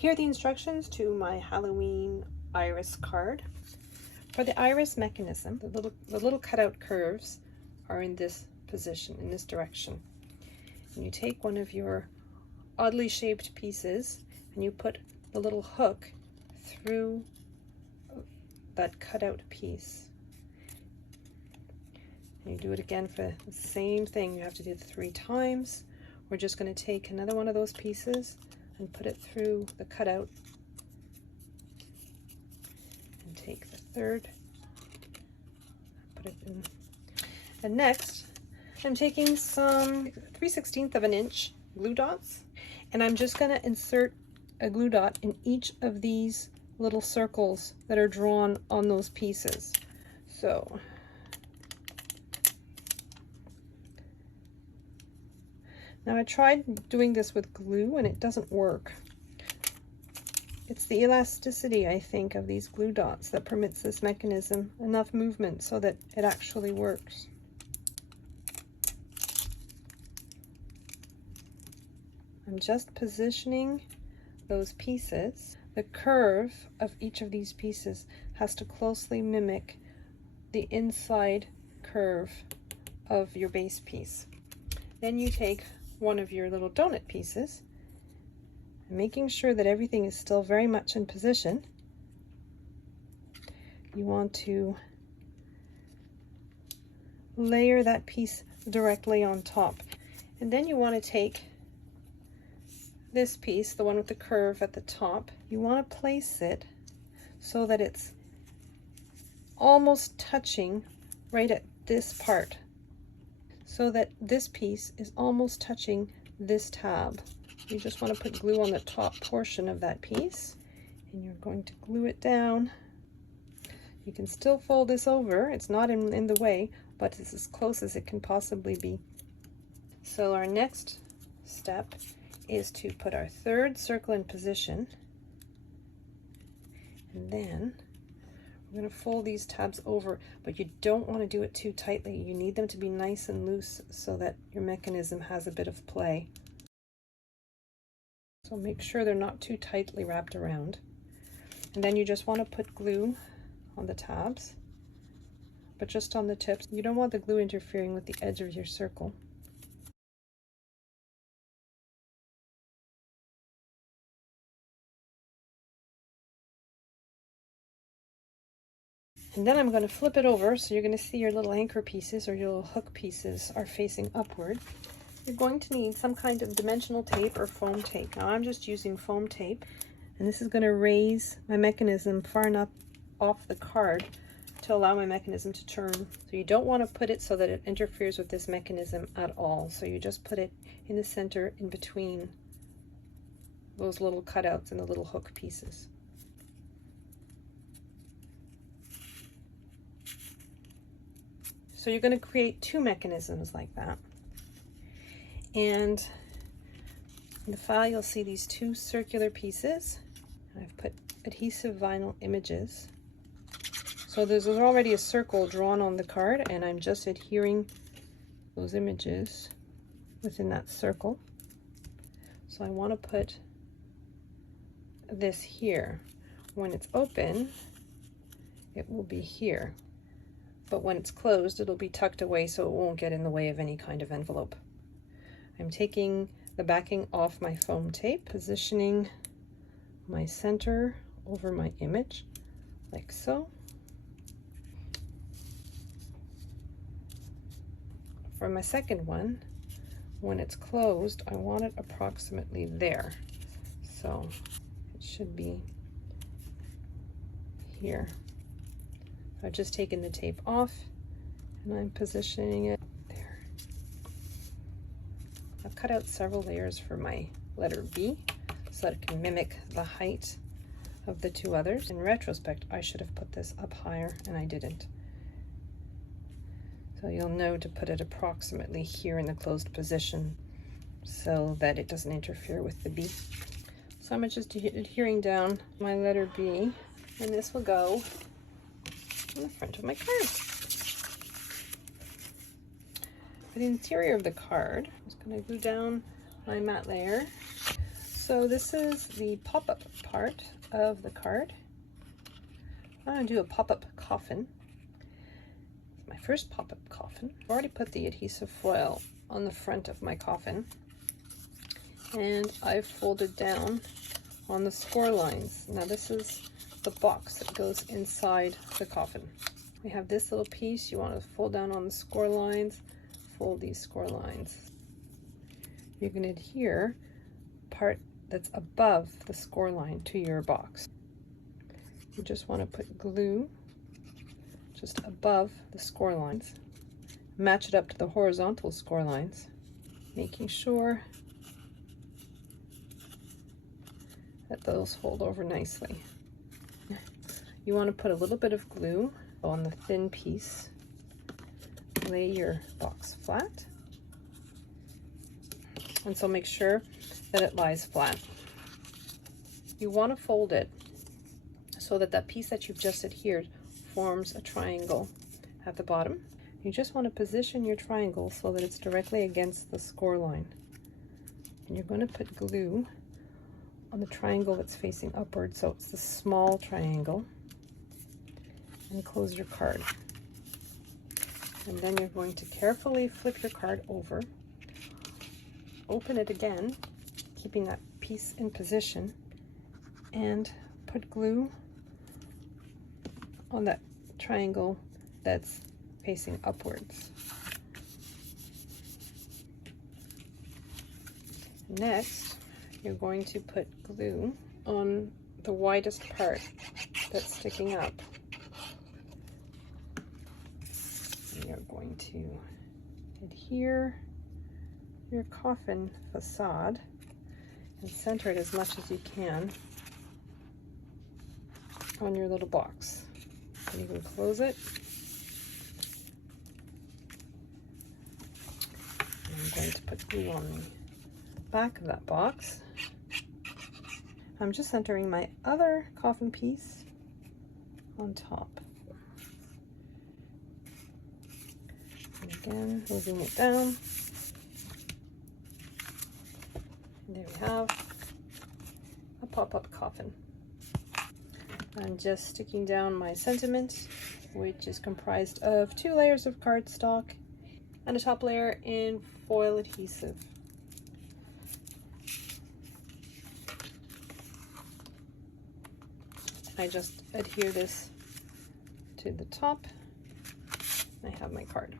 Here are the instructions to my Halloween iris card. For the iris mechanism, the little cutout curves are in this position, in this direction. And you take one of your oddly shaped pieces and you put the little hook through that cutout piece. And you do it again for the same thing. You have to do it 3 times. We're just going to take another one of those pieces and put it through the cutout, and take the third, put it in. And next, I'm taking some 3/16 of an inch glue dots, and I'm just going to insert a glue dot in each of these little circles that are drawn on those pieces. So now I tried doing this with glue and it doesn't work. It's the elasticity, I think, of these glue dots that permits this mechanism enough movement so that it actually works. I'm just positioning those pieces. The curve of each of these pieces has to closely mimic the inside curve of your base piece. Then you take one of your little donut pieces, making sure that everything is still very much in position. You want to layer that piece directly on top. And then you want to take this piece, the one with the curve at the top, you want to place it so that it's almost touching right at this part, so that this piece is almost touching this tab. You just want to put glue on the top portion of that piece, and you're going to glue it down. You can still fold this over, it's not in the way, but it's as close as it can possibly be. So our next step is to put our third circle in position, and then we're going to fold these tabs over, but you don't want to do it too tightly. You need them to be nice and loose so that your mechanism has a bit of play. So make sure they're not too tightly wrapped around. And then you just want to put glue on the tabs, but just on the tips. You don't want the glue interfering with the edge of your circle. And then I'm going to flip it over, so you're going to see your little anchor pieces or your little hook pieces are facing upward. You're going to need some kind of dimensional tape or foam tape. Now I'm just using foam tape, and this is going to raise my mechanism far enough off the card to allow my mechanism to turn. So you don't want to put it so that it interferes with this mechanism at all. So you just put it in the center in between those little cutouts and the little hook pieces. So you're going to create 2 mechanisms like that. And in the file you'll see these 2 circular pieces. I've put adhesive vinyl images. So there's already a circle drawn on the card, and I'm just adhering those images within that circle. So I want to put this here. When it's open, it will be here. But when it's closed, it'll be tucked away so it won't get in the way of any kind of envelope. I'm taking the backing off my foam tape, positioning my center over my image, like so. For my second one, when it's closed, I want it approximately there. So it should be here. I've just taken the tape off and I'm positioning it there. I've cut out several layers for my letter B so that it can mimic the height of the 2 others. In retrospect, I should have put this up higher and I didn't. So you'll know to put it approximately here in the closed position so that it doesn't interfere with the B. So I'm just adhering down my letter B, and this will go on the front of my card. For the interior of the card, I'm just going to glue down my matte layer. So So this is the pop-up part of the card. I'm going to do a pop-up coffin. It's my first pop-up coffin. I've already put the adhesive foil on the front of my coffin, and I've folded down on the score lines. Now this is the box that goes inside the coffin. We have this little piece. You want to fold down on the score lines, fold these score lines. You can adhere part that's above the score line to your box. You just want to put glue just above the score lines. Match it up to the horizontal score lines, making sure that those hold over nicely. You want to put a little bit of glue on the thin piece. Lay your box flat, and so make sure that it lies flat. You want to fold it so that that piece that you've just adhered forms a triangle at the bottom. You just want to position your triangle so that it's directly against the score line. And you're going to put glue on the triangle that's facing upward, so it's the small triangle, and close your card. And then you're going to carefully flip your card over, open it again, keeping that piece in position, and put glue on that triangle that's facing upwards. Next, you're going to put glue on the widest part that's sticking up. And you're going to adhere your coffin facade and center it as much as you can on your little box. And you can close it. And I'm going to put glue on the back of that box. I'm just centering my other coffin piece on top. And again, moving it down. And there we have a pop-up coffin. I'm just sticking down my sentiment, which is comprised of 2 layers of cardstock and a top layer in foil adhesive. I just adhere this to the top. I have my card.